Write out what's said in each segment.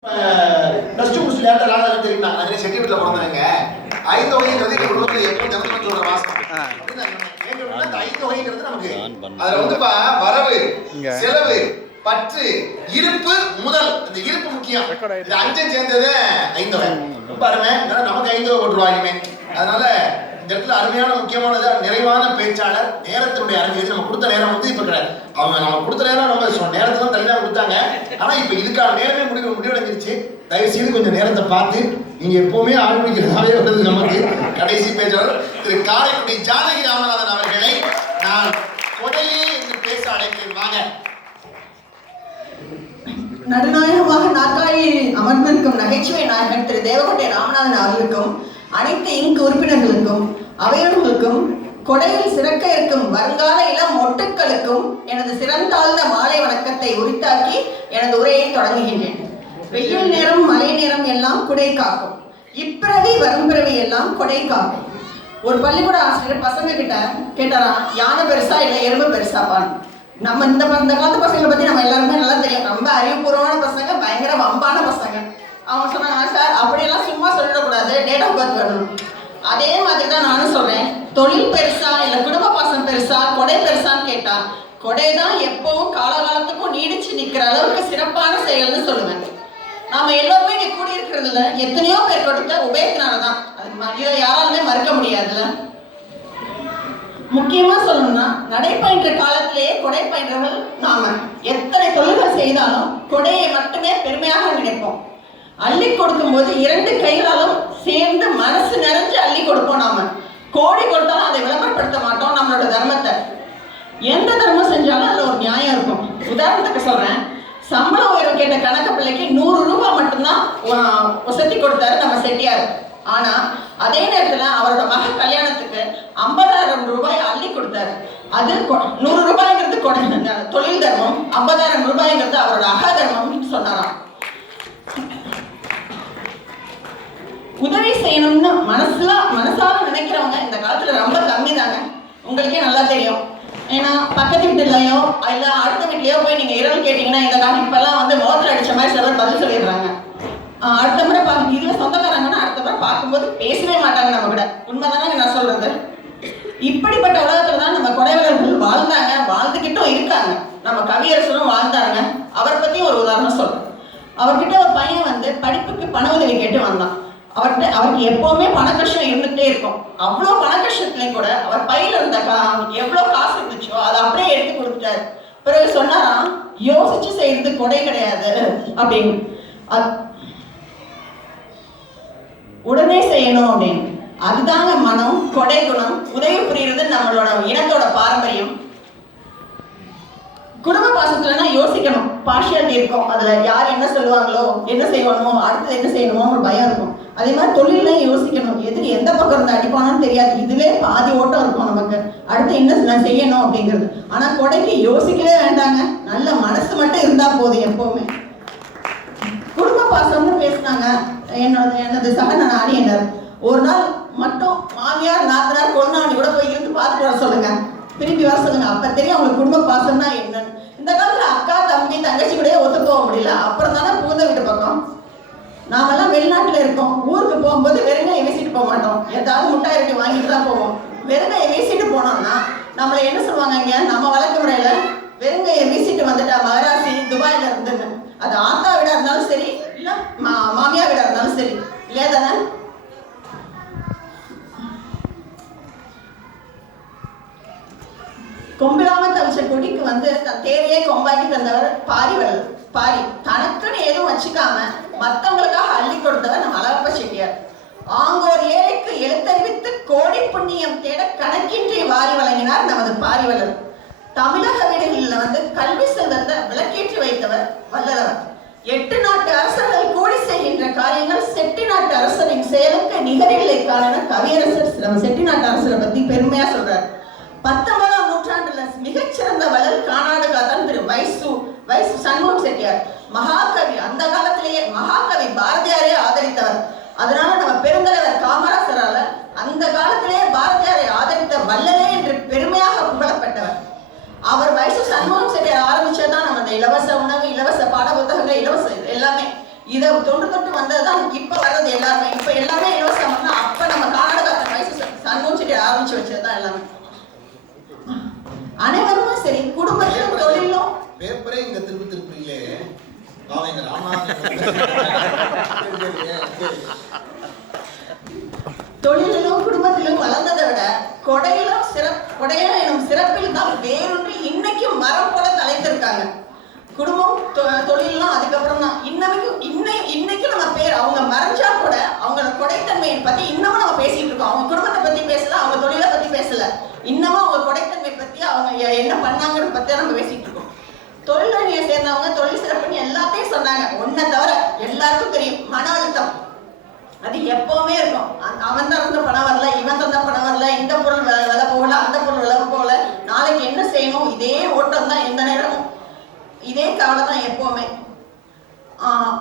+2 முடிச்சு லேட்டா லாஸ்ட் தெரியுமா அதே செட்டிவிட்ல பிறந்தவங்க ஐந்து வகைங்கிறது இந்த குடும்பத்துல எப்பவும் தினமும் சொல்ற வாசம் அந்த ஐந்து வகைங்கிறது நமக்கு அதுல வந்துப்பா வரவு செலவு பற்று இருப்பு முதல் இந்த இருப்பு முக்கியம் இது அஞ்சு சேர்ந்தது ஐந்து வகை பாருங்க நமக்கு ஐந்து வகை போட்டுருவாங்க அதனால இந்த இடத்துல அருமையான முக்கியமானது நிறைவான பேச்சாளர் நேரத்தினுடைய அருமை நம்ம கொடுத்த நேரம் வந்து இப்ப அவங்க நம்ம கொடுத்த நேரம் நம்ம நேரத்தை தான் தனியாக கொடுத்தாங்க ஆனா இப்ப இதுக்கான நேரமே முடிவடைஞ்சிருச்சு தயவு செய்து கொஞ்சம் நேரத்தை பார்த்து நீங்க எப்பவுமே ஆரம்பிக்கிறதாவே வருது நமக்கு கடைசி பேச்சாளர் திரு காரைக்குடி ஜானகி ராமநாதன் அவர்களை நான் கொடையே என்று பேச அழைக்கிறேன் வாங்க. நடுநாயகமாக நாற்காலியில் அமர்ந்திருக்கும் நகைச்சுவை நாயகன் திரு தேவகோட்டை ராமநாதன் அவர்களுக்கும் அனைத்து இங்கு உறுப்பினர்களுக்கும் அவையர்களுக்கும் கொடையில் சிறக்க இருக்கும் வருங்கால இளம் மொட்டுக்களுக்கும் எனது சிறந்தாழ்ந்த மாலை வணக்கத்தை உரித்தாக்கி எனது உரையை தொடங்குகின்றேன். வெயில் நேரம் மழை நேரம் எல்லாம் குடை காக்கும், இப்பிறவி வரும் பிறவி எல்லாம் கொடை காக்கும். ஒரு பள்ளிக்கூட ஆசிரியர் பசங்க கிட்ட கேட்டாராம், யானை பெருசா இல்லை எறும்பு பெருசாப்பான்னு. நம்ம இந்த காலத்து பசங்களை பத்தி நம்ம எல்லாருமே நல்லா தெரியும், ரொம்ப அறிவுபூர்வமான பசங்க, பயங்கர வம்பான பசங்க. அவங்க சொன்னாங்க, சார் அப்படியெல்லாம் சும்மா சொல்லிடக்கூடாது, டேட் ஆஃப் பர்த் வரணும். அதே மாதிரி தான் நானும் சொல்றேன், தொழில் பெருசா இல்லை குடும்ப பாசம் பெருசா கொடை பெருசான்னு கேட்டா கொடை தான் எப்பவும் காலகாலத்துக்கும் நீடிச்சு நிற்கிற அளவுக்கு சிறப்பான செயல்னு சொல்லுவேன். நாம எல்லாருமே இங்க கூடி இருக்கிறதுல எத்தனையோ பேர் கொடுத்த உபயத்தினாலதான், இதை யாராலுமே மறுக்க முடியாதுல்ல. முக்கியமா சொல்லணும்னா நடைபயின்ற காலத்திலேயே கொடை பயின்றவர்கள் நாம. எத்தனை தொழில்கள் செய்தாலும் கொடையை மட்டுமே பெருமையாக நினைப்போம். அள்ளி கொடுக்கும் போது இரண்டு கைகளாலும் சேர்ந்து மனசு நிறைஞ்சு அள்ளி கொடுப்போம். நாம கோடி கொடுத்தாலும் அதை விளம்பரப்படுத்த மாட்டோம் நம்மளோட தர்மத்தை. எந்த தர்மம் செஞ்சாலும் அதுல ஒரு நியாயம் இருக்கும். உதாரணத்துக்கு சொல்றேன், சம்பள உயர்வு கேட்ட கணக்கு பிள்ளைக்கு 100 ரூபாய் மட்டும்தான் ஒசத்தி கொடுத்தாரு நம்ம செட்டியார். ஆனா அதே நேரத்துல அவரோட மக கல்யாணத்துக்கு 50,000 ரூபாய் அள்ளி கொடுத்தாரு. அது 100 ரூபாய்ங்கிறது தொழில் தர்மம், 50,000 ரூபாய்ங்கிறது அவரோட அக தர்மம்னு சொன்னாராம். உதவி செய்யணும்னு மனசால நினைக்கிறவங்க இந்த காலத்துல ரொம்ப கம்மி தாங்க. உங்களுக்கே நல்லா தெரியும். ஏன்னா பக்கத்து வீட்டுலயோ இல்ல அடுத்த வீட்லயோ போய் நீங்க இரவு கேட்டீங்கன்னா இந்த காலம் இப்பெல்லாம் வந்து முகத்துல அடிச்ச மாதிரி சிலர் பதில் சொல்லிடுறாங்க. அடுத்த முறை பார்க்க இதுவே சொந்தக்காரங்கன்னா அடுத்த முறை பார்க்கும்போது பேசவே மாட்டாங்க நம்ம கூட. உண்மைதானே நான் சொல்றது? இப்படிப்பட்ட உலகத்துல தான் நம்ம கொடையாளர்கள் வாழ்ந்தாங்க, வாழ்ந்துகிட்டும் இருக்காங்க. நம்ம கவியரசரும் வாழ்ந்தாங்க. அவரை பத்தி ஒரு உதாரணம் சொல்றேன். அவர்கிட்ட ஒரு பையன் வந்து படிப்புக்கு பண உதவி கேட்டு வந்தான். அவருக்கு எப்பவுமே பண கஷ்டம் இருந்துகிட்டே இருக்கும். அவ்வளோ பண கஷ்டத்துலையும் கூட அவர் பையில இருந்த எவ்வளோ காசு இருந்துச்சோ அதை அப்படியே எடுத்து கொடுத்துட்டாரு. பிறகு சொன்னாராம், யோசிச்சு செய்யறது கொடை கிடையாது அப்படின்னு, உடனே செய்யணும் அப்படின்னு. அதுதாங்க மனம், கொடை குணம், உதவி புரியுறது நம்மளோட இனத்தோட பாரம்பரியம். குடும்ப பாசத்துலன்னா யோசிக்கணும், பார்ஷியாலிட்டி இருக்கும். அதுல யார் என்ன சொல்லுவாங்களோ, என்ன செய்வானோ, அடுத்தது என்ன செய்யணுமோ ஒரு பயம் இருக்கும். அதே மாதிரி தொழிலையும் யோசிக்கணும், எதுக்கு எந்த பக்கம் இருந்து அடிப்பானோன்னு தெரியாது. இதுவே பாதி ஓட்டம் இருக்கும் நமக்கு, அடுத்து என்ன நான் செய்யணும் அப்படிங்கிறது. ஆனா கொடைக்கு யோசிக்கவே வேண்டாங்க, நல்ல மனசு மட்டும் இருந்தா போதும். எப்பவுமே குடும்ப பாசம்னு பேசினாங்க எனது சக ஆடியனர். ஒரு நாள் மட்டும் மாமியார் நாத்தனார் கொண்டாடி கூட போய் இருந்து பார்த்துட்டு வர சொல்லுங்க, திருப்பி வர சொல்லுங்க. அப்ப தெரியும் அவங்களுக்கு குடும்ப பாசம்னா என்னன்னு. இந்த காலத்துல அக்கா தம்பி தங்கச்சி கூட ஒத்து போக முடியல. அப்புறம் தானே பூந்த வீட்டு பக்கம். நாமெல்லாம் வெளிநாட்டுல இருக்கோம், ஊருக்கு போகும்போது வெறுங்கையை வீசிட்டு போக மாட்டோம், ஏதாவது முட்டாய் இருக்கு வாங்கிட்டு தான் போவோம். வெறுங்கையை வீசிட்டு போனோம்னா நம்மளை என்ன சொல்லுவாங்க, இங்க நம்ம வழக்கு முறையில வெறுங்கையை வீசிட்டு வந்துட்டா மகராசி துபாயில இருந்துன்னு. அது ஆத்தா வீடா இருந்தாலும் சரி, இல்ல மாமியா வீடா இருந்தாலும் சரி, இல்லையா தானே? கொம்பிடாம தவிச்ச கொடிக்கு வந்து தன் தேவையே கொம்பாக்கி தந்தவர் பாரி. தனக்குன்னு எதுவும் வச்சுக்காம மற்றவங்களுக்காக அள்ளி கொடுத்தவர் நம்ம அழகப்ப செட்டியார். ஆங்கோர் ஏழைக்கு எழுத்தறிவித்து கோடி புண்ணியம் தேட கணக்கின்றி வாரி வழங்கினார் நமது பாரிவலர். தமிழக வீடுகளில் வந்து கல்வி செல்வத்தை விளக்கேற்றி வைத்தவர் வல்லவர். 8 நாட்டு அரசர்கள் கூடி செய்கின்ற காரியங்கள் செட்டி நாட்டு அரசரின் செயலுக்கு நிகரில்லை காரண கவியரசர் நம்ம செட்டி நாட்டு அரசரை பத்தி பெருமையா சொல்றார். 19ஆம் நூற்றாண்டுல மிகச்சிறந்த வள்ளல் காணாடுகாத்தான் திரு வைசு சண்முகம் செட்டியார். மகாகவி, அந்த காலத்திலேயே மகாகவி பாரதியாரே ஆதரித்தவர். அதனால நம்ம பெருந்தலைவர் காமராசரால அந்த காலத்திலேயே பாரதியாரை ஆதரித்த வள்ளலே என்று பெருமையாக புகழப்பட்டவர். அவர் வைசு சண்முகம் செட்டியார் ஆரம்பிச்சதான் நம்ம அந்த இலவச உணவு, இலவச பாட புத்தகங்கள், இலவச எல்லாமே இதை தொன்று தொட்டு வந்ததுதான் இப்ப வர்றது எல்லாருமே. இப்ப எல்லாமே இலவசம்னா அப்ப நம்ம கானாடுகாத்த வயசு சண்முகம் செட்டி ஆரம்பிச்சு வச்சதுதான் எல்லாமே. அனைவருமே சரி, குடும்பத்திலும் தொழிலும் பேப்பரே இங்க திருப்பிலே தொழிலிலும் குடும்பத்திலும் வளர்ந்ததை விட கொடையில எனும் சிறப்பில் தான் வேறொன்று இன்னைக்கும் மரம் போல தலைத்திருக்காங்க. குடும்பம் தொழிலாம் அதுக்கப்புறம் தான் இன்னைக்கு நம்ம பேர் அவங்க மறைஞ்சா கூட அவங்களோட கொடைத்தன்மையை பத்தி இன்னமும் நம்ம பேசிட்டு இருக்கோம். அவங்க குடும்பத்தை பத்தி பேசல, அவங்க தொழிலை பத்தி பேசல, இன்னமும் அவங்க கொடைத்தன்மை பத்தி அவங்க என்ன பண்ணாங்கன்னு பத்தி நம்ம பேசிட்டு இருக்கோம். தொழிலணியை சேர்ந்தவங்க தொழில் சிறப்புன்னு எல்லாத்தையும் சொன்னாங்க. ஒன்ன தவிர எல்லாருக்கும் தெரியும், மன அழுத்தம் அது எப்பவுமே இருக்கும். அவன் தந்த பணம் வரல, இவன் தந்த பணம் வரல, இந்த பொருள் விலை போகல, அந்த பொருள் விலை போகல, நாளைக்கு என்ன செய்யணும், இதே ஓட்டம் தான் எந்த நேரமும், இதே கவலை தான் எப்பவுமே.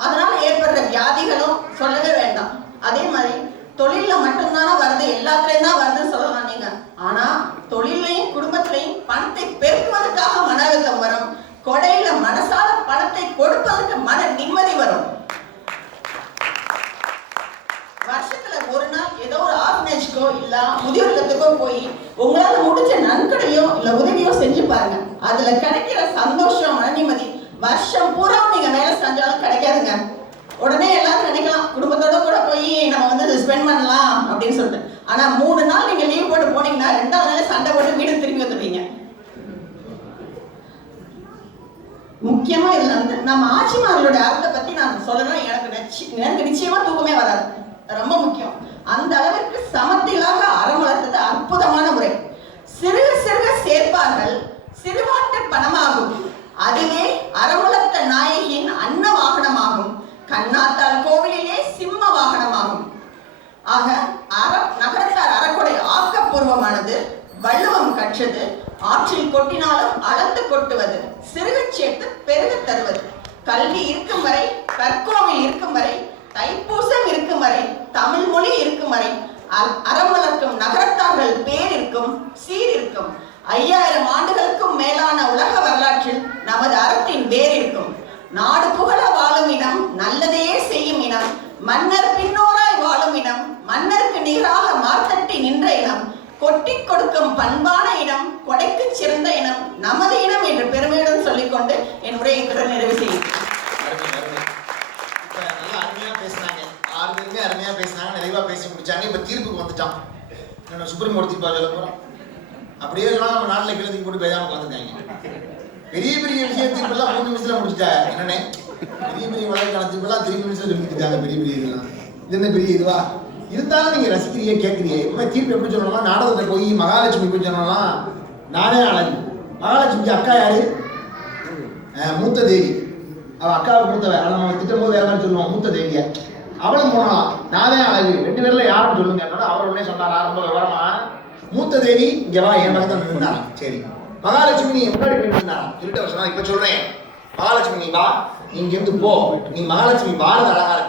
அதனால ஏற்படுற வியாதிகளும் சொல்லவே வேண்டாம். அதே மாதிரி தொழில மட்டும்தானே வருது, எல்லாத்துலயும் தான் வருதுன்னு சொல்லலாம் நீங்க. ஆனா தொழிலையும் குடும்பத்திலையும் பணத்தை பெருக்குவதற்காக மன அழுத்தம் வரும். கொடையில மனசால பணத்தை கொடுப்பதற்கு மன நிம்மதி வரும். வருஷத்துல ஒரு நாள் ஏதோ ஒரு ஆர்கனைஸ்க்கோ இல்ல முதியோர் இல்லத்துக்கோ போய் உங்களால முடிஞ்ச நன்கொடையோ இல்ல உதவியோ செஞ்சு பாருங்க. அதுல கிடைக்கிற சந்தோஷம், மன நிம்மதி வருஷம் பூரா நீங்க வேலை செஞ்சாலும் கிடைக்காதுங்க. உடனே எல்லாரும் நினைக்கலாம் குடும்பத்தோட கூட போய் நம்ம ஸ்பெண்ட் பண்ணலாம் அப்படின்னு சொல்லிட்டு. ஆனா 3 நாள் நீங்க லீவ் போட்டு போனீங்கன்னா 2வது நாள் சண்டை போட்டு வீடு திரும்பி வந்துடுவீங்க. முக்கியமா இதுல நம்ம ஆட்சிமார்களுடைய அர்த்தத்தை பத்தி நான் சொல்லணும். எனக்கு நிச்சயமா தூக்கமே வராது, ரொம்ப முக்கியம். அந்த அளவிற்கு சமத்திலாக அறம் வளர்த்தது அற்புதமான முறை. சிறுக சிறுக சேர்ப்பார்கள், சிறுவாட்டு பணமாகும், அதுவே அறவளர்த்த நாயகியின் அன்ன வாகனமாகும், கண்ணாத்தால் கோவிலிலே சிம்ம வாகனமாகும். ஆக நகரத்தார் அறக்கொடை ஆக்கப்பூர்வமானது, வள்ளுவம் கற்றது, ஆற்றில் கொட்டினாலும் அளந்து கொட்டுவது, சிறுகச் சேர்த்து பெருக தருவது. கல்வி இருக்கும் வரை, கற்கோவில் இருக்கும் வரை, தைப்பூசம் இருக்கும் வரை, தமிழ் மொழி இருக்கும் வரை, அறம் வளர்க்கும் நகரத்தார்கள் பேர் இருக்கும், சீர் இருக்கும். 5000 ஆண்டுகளுக்கும் மேலான உலக வரலாற்றில் நமது அறத்தின் வேர் இருக்கும். நாடு புகழ வாழும் இனம், நல்லதையே செய்யும் இனம், மன்னர் பின்னோராய் வாழும் இனம், மன்னருக்கு நீராக மார்த்தட்டி நின்ற இனம், கொட்டி கொடுக்கும் பண்பான இனம், கொடைக்கு சிறந்த இனம், நமது இனம் என்று பெருமையுடன் சொல்லிக்கொண்டு என் உரையை இத்துடன் நிறைவு செய்யும். அருமையா பேசினாங்க, நிறைவா பேசி முடிச்சாங்க. இப்ப தீர்ப்புக்கு வந்துட்டான். சுப்ரீம் கோர்ட் தீர்ப்பா சொல்ல போறோம். அப்படியே சொன்னா நம்ம நாட்டில் கிழத்தி போட்டு பேசாம உட்காந்துருக்காங்க. பெரிய பெரிய விஷய தீர்ப்பெல்லாம் 3 நிமிஷத்துல முடிச்சுட்டா என்னன்னே. பெரிய பெரிய வழக்கான தீர்ப்பெல்லாம் 3 நிமிஷத்துல முடிச்சுட்டாங்க. பெரிய பெரிய இதெல்லாம் இது என்ன பெரிய இதுவா இருந்தாலும் நீங்க ரசிக்கிறீங்க, கேட்குறீங்க. எப்பவுமே தீர்ப்பு எப்படி சொல்லணும்னா, நாடகத்தை போய் மகாலட்சுமி போய் சொன்னோம்லாம் நானே அழகு. மகாலட்சுமிக்கு அக்கா யாரு? மூத்த தேவி. அவள் அக்காவுக்கு மூத்தவ. அவளை நம்ம திட்டம் போது வேற மாதிரி சொல்லுவோம், மூத்த தேவிய. அவளும் போனாலாம் நானே அழகு, 2 பேர்ல யாரும் சொல்லுங்க. அவர் உடனே சொன்னாரா ரொம்ப விவரமா, மூத்த தேவி இங்க வா, என் பக்கத்தில் நின்றுனாரா. சரி, மகாலட்சுமி நீ முன்னாடி நின்றுனாரா. திருட்ட வருஷம் இப்ப சொல்றேன், மகாலட்சுமி நீ வா, நீ இங்கிருந்து போ, நீ மகாலட்சுமி பாரத அழகா இருக்கு.